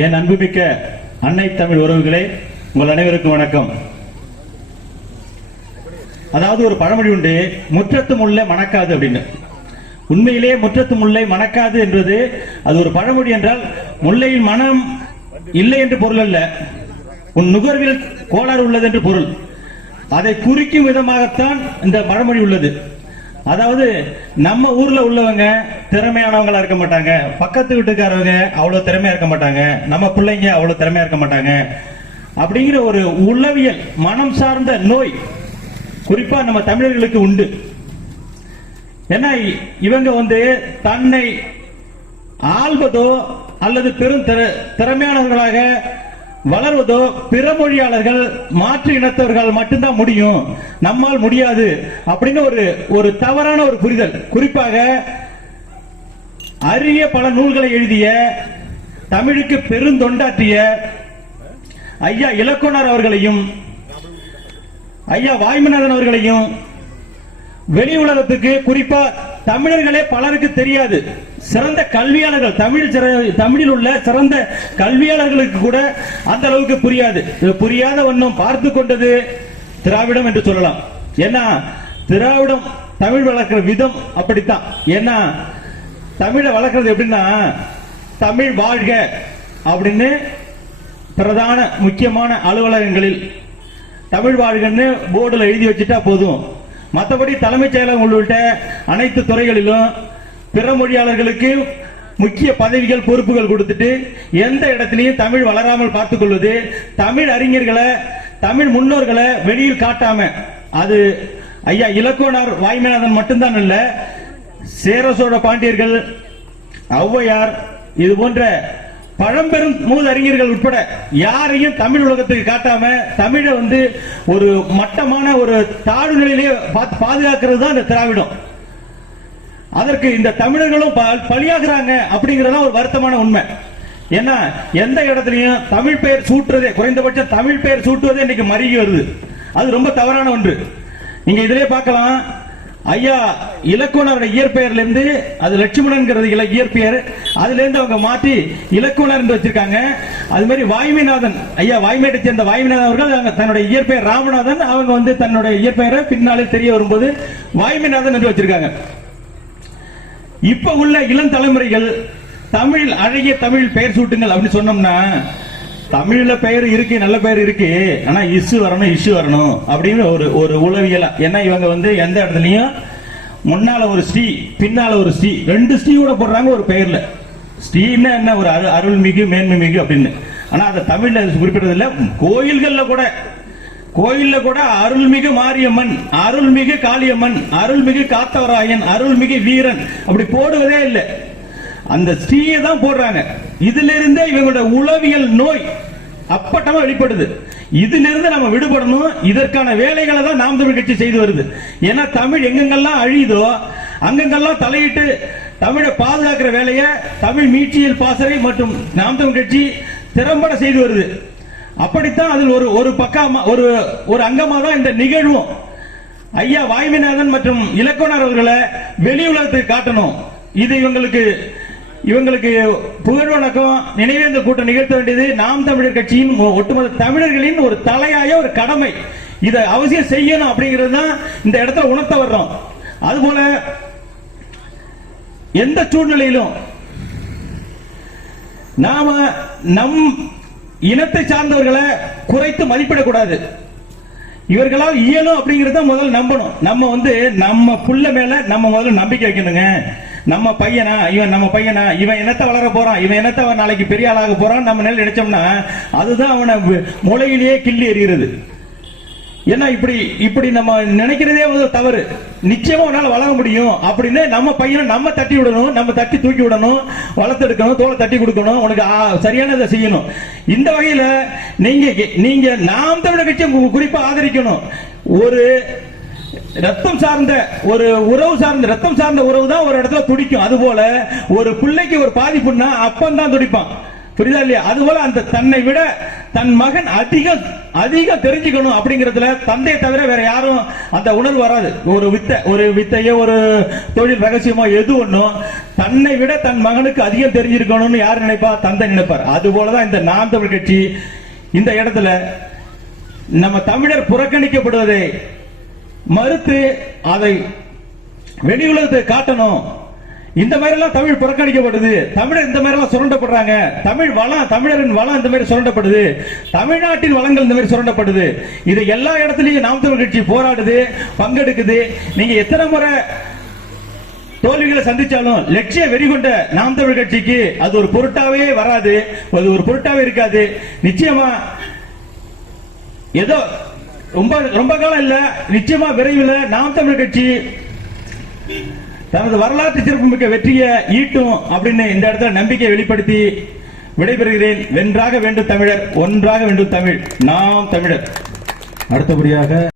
என் அன்புமிக்க அன்னை தமிழ் உறவுகளே, உங்கள் அனைவருக்கும் வணக்கம். அதாவது ஒரு பழமொழி உண்டு, முற்றத்து முல்லை மணக்காது அப்படின்னு. உண்மையிலே முற்றத்து முல்லை மணக்காது என்பது அது ஒரு பழமொழி என்றால் முல்லையின் மனம் இல்லை என்று பொருள் அல்ல, உன் நுகர்வில் கோளாறு உள்ளது என்று பொருள். அதை குறிக்கும் விதமாகத்தான் இந்த பழமொழி உள்ளது. அதாவது நம்ம ஊர்ல உள்ளவங்க திறமையானவங்களா இருக்க மாட்டாங்க, பக்கத்து வீட்டுக்காரவங்க அவ்வளவு திறமையா இருக்க மாட்டாங்க, நம்ம பிள்ளைங்க அவ்வளவு திறமையா இருக்க மாட்டாங்க அப்படிங்கிற ஒரு உளவியல் மனம் சார்ந்த நோய் குறிப்பா நம்ம தமிழர்களுக்கு உண்டு. ஏன்னா இவங்க தன்னை ஆள்வதோ அல்லது பெரும் திறமையானவர்களாக வளர்வதோ பிற மொழியாளர்கள் மாற்று இனத்தவர்கள் மட்டும்தான் முடியும், நம்மால் முடியாது அப்படின்னு ஒரு தவறான ஒரு புரிதல். குறிப்பாக அரிய பல நூல்களை எழுதிய தமிழுக்கு பெருந்தொண்டாற்றிய ஐயா இலக்குனர் அவர்களையும் ஐயா வாய்மநாதன் அவர்களையும் வெளி உலகத்துக்கு குறிப்பா தமிழர்களே பலருக்கு தெரியாது. சிறந்த கல்வியாளர்கள், தமிழில் உள்ள சிறந்த கல்வியாளர்களுக்கு கூட அந்த அளவுக்கு புரியாது. புரியாத ஒன்றும் பார்த்து கொண்டது திராவிடம் என்று சொல்லலாம். ஏன்னா திராவிடம் தமிழ் வளர்க்கிற விதம் அப்படித்தான். ஏன்னா தமிழை வளர்க்கிறது எப்படின்னா, தமிழ் வாழ்க அப்படின்னு பிரதான முக்கியமான அலுவலகங்களில் தமிழ் வாழ்கன்னு போர்டில் எழுதி வச்சுட்டா போதும். மற்றபடி தலைமைச் செயலகம் உள்ளிட்ட அனைத்து துறைகளிலும் பிற மொழியாளர்களுக்கு முக்கிய பதவிகள் பொறுப்புகள் கொடுத்துட்டு எந்த இடத்திலையும் தமிழ் வளராமல் பார்த்துக் கொள்வது, தமிழ் அறிஞர்களை தமிழ் முன்னோர்களை வெளியில் காட்டாம, அது ஐயா இலக்குனர் வாய்மநாதன் மட்டும்தான் இல்ல, சேர சோழ பாண்டியர்கள், ஔவையார், இது போன்ற பழம்பெரும் மூதறிஞர்கள் உட்பட யாரையும் தமிழ் உலகத்துக்கு காட்டாம தமிழை ஒரு மட்டமான ஒரு தாழ்வு நிலையிலே பாதுகாக்கிறது தான் இந்த திராவிடம். அதற்கு இந்த தமிழர்களும் பலியாகிறாங்க அப்படிங்கறத ஒரு வருத்தமான உண்மை. ஏன்னா எந்த இடத்துலயும் தமிழ் பெயர் சூட்டுறதே, குறைந்தபட்சம் தமிழ் பெயர் சூட்டுவதே இன்னைக்கு மருகி வருது. அது ரொம்ப தவறான ஒன்று. நீங்க இதிலே பார்க்கலாம், ஐயா இலக்குனர் இயற்பெயர்ல இருந்து அது லட்சுமணன்ங்கிறது இயற்பெயர், அதுல இருந்து அவங்க மாற்றி இலக்குனர் என்று வச்சிருக்காங்க. அது மாதிரி வாய்மைநாதன், ஐயா வாய்மேட்டை சேர்ந்த வாய்மைநாதன் அவர்கள் தன்னுடைய இயற்பெயர் ராமநாதன், அவங்க தன்னுடைய இயற்பெயரை பின்னாலே தெரிய வரும்போது வாய்மைநாதன் என்று வச்சிருக்காங்க. இப்ப உள்ள இளம் தலைமுறைகள் தமிழ் அழகிய தமிழ் பெயர் சூட்டுங்கள் அப்படின்னு சொன்னோம்னா, தமிழ்ல பெயர் இருக்கு, நல்ல பெயர் இருக்கு, ஆனா இஷ்யூ வரணும் அப்படின்னு ஒரு உளவியலா. ஏன்னா இவங்க எந்த இடத்துலயும் முன்னால ஒரு ஸ்ரீ பின்னால ஒரு ஸ்ரீ, ரெண்டு ஸ்ரீ கூட போடுறாங்க ஒரு பெயர்ல. ஸ்ரீன்னா என்ன, ஒரு அருள்மிகு மேன்மை மிகு அப்படின்னு. ஆனா அதை தமிழ்ல குறிப்பிட்டது இல்ல. கோயில்ல கூட அருள்மிகு மாரியம்மன், அருள்மிகு காளியம்மன், அருள்மிகு காத்தவராயன், அருள்மிகு வீரன் அப்படி போடுவதே இல்லை. அந்த ஸ்ரீயை தான் போடுறாங்க. இதுல இருந்தே இவங்களுடைய உளவியல் நோய் அப்பட்டமா வெளிப்படுது. இதுல இருந்து நம்ம விடுபடணும். இதற்கான வேலைகளை தான் நாம் தமிழ் கட்சி செய்து வருது. ஏன்னா தமிழ் எங்கெங்கெல்லாம் அழியுதோ அங்கெங்கெல்லாம் தலையிட்டு தமிழை பாதுகாக்கிற வேலையை தமிழ் மீட்சியல் பாசறை மற்றும் நாம் தமிழ் கட்சி திறம்பட செய்து வருது. அப்படித்தான் அதில் ஒரு பக்கமா ஒரு அங்கமா தான் இந்த நிகழ்வும். ஐயா வாய்மைநாதன் மற்றும் இலக்குனர் அவர்களை வெளி உலகத்துக்கு காட்டணும். இது இவங்களுக்கு புகழ் வணக்கம் நினைவேந்த கூட்டம் நிகழ்த்த வேண்டியது நாம் தமிழர் கட்சியின் ஒட்டுமொத்த தமிழர்களின் ஒரு தலையாய ஒரு கடமை. இதை அவசியம் செய்யணும் அப்படிங்கிறது தான் இந்த இடத்துல உணர்த்த வர்றோம். அதுபோல எந்த சூழ்நிலையிலும் நாம நம் இனத்தை சார்ந்தவர்களை குறைத்து மதிப்பிடக்கூடாது. இவர்களால் இயலும் அப்படிங்கறத முதல்ல நம்பணும். நம்ம புள்ள மேல நம்ம முதல்ல நம்பிக்கை வைக்கணுங்க. நம்ம பையனா இவன் என்னத்தை வளர போறான், இவன் என்னத்தை நாளைக்கு பெரிய ஆளாக போறான் நம்ம நிலை நினைச்சோம்னா அதுதான் அவனை மூளையிலேயே கிள்ளி எறிகிறது. ஏன்னா இப்படி நம்ம நினைக்கிறதே தவறு. நிச்சயமா உன்னால வளர முடியும் அப்படின்னு நம்ம பையனை நம்ம தட்டி விடணும், நம்ம தட்டி தூக்கி விடணும், வளர்த்தெடுக்கணும், தோலை தட்டி கொடுக்கணும், உனக்கு சரியானதை செய்யணும். இந்த வகையில நீங்க நாம் தமிழர் கட்சி குறிப்பா ஆதரிக்கணும். ஒரு ரத்தம் சார்ந்த ஒரு உறவு சார்ந்த ரத்தம் சார்ந்த உறவு தான் ஒரு இடத்துல துடிக்கும். அதுபோல ஒரு பிள்ளைக்கு ஒரு பாதிப்புன்னா அப்பன் தான் துடிப்பான். புரியுதா இல்லையா? அதுபோல அந்த தன்னை விட தன் மகன் அதிகம் தெரிஞ்சுக்கணும் அப்படிங்கறதுல தந்தையை தவிர வேற யாரும் அந்த உணர்வு வராது. ஒரு வித்தையோ ஒரு தொழில் ரகசியமோ எது ஒண்ணும் தன்னை விட தன் மகனுக்கு அதிகம் தெரிஞ்சிருக்கணும்னு யார் நினைப்பா? தந்தை நினைப்பார். அது போலதான் இந்த நாம் தமிழ் கட்சி இந்த இடத்துல நம்ம தமிழர் புறக்கணிக்கப்படுவதை மறுத்து அதை வெளி உலகத்தை காட்டணும். இந்த மாதிரி எல்லாம் தமிழ் புறக்கணிக்கப்படுது, தமிழர் இந்த மாதிரி எல்லாம் சுரண்டப்படுறாங்க, தமிழரின் வளம் இந்த மாதிரி சுரண்டப்படுது, தமிழ்நாட்டின் வளங்கள் இந்த மாதிரி சுரண்டப்படுது. இது எல்லா இடத்துலயும் நாம் தமிழ் கட்சி போராடுது, பங்கெடுக்குது. நீங்க எத்தனை முறை தோல்விகளை சந்திச்சாலும் லட்சிய வெறிகொண்ட நாம் தமிழ் கட்சிக்கு அது ஒரு பொருட்டாவே வராது, அது ஒரு பொருட்டாவே இருக்காது. நிச்சயமா ஏதோ ரொம்ப காலம் இல்ல, நிச்சயமா விரைவில் நாம் தமிழ் கட்சி தனது வரலாற்று சிறப்புமிக்க வெற்றியை ஈட்டும் அப்படின்னு இந்த இடத்துல நம்பிக்கை வெளிப்படுத்தி விடைபெறுகிறேன். வென்றாக வேண்டும் தமிழர், ஒன்றாக வேண்டும் தமிழ், நாம் தமிழர். அடுத்தபடியாக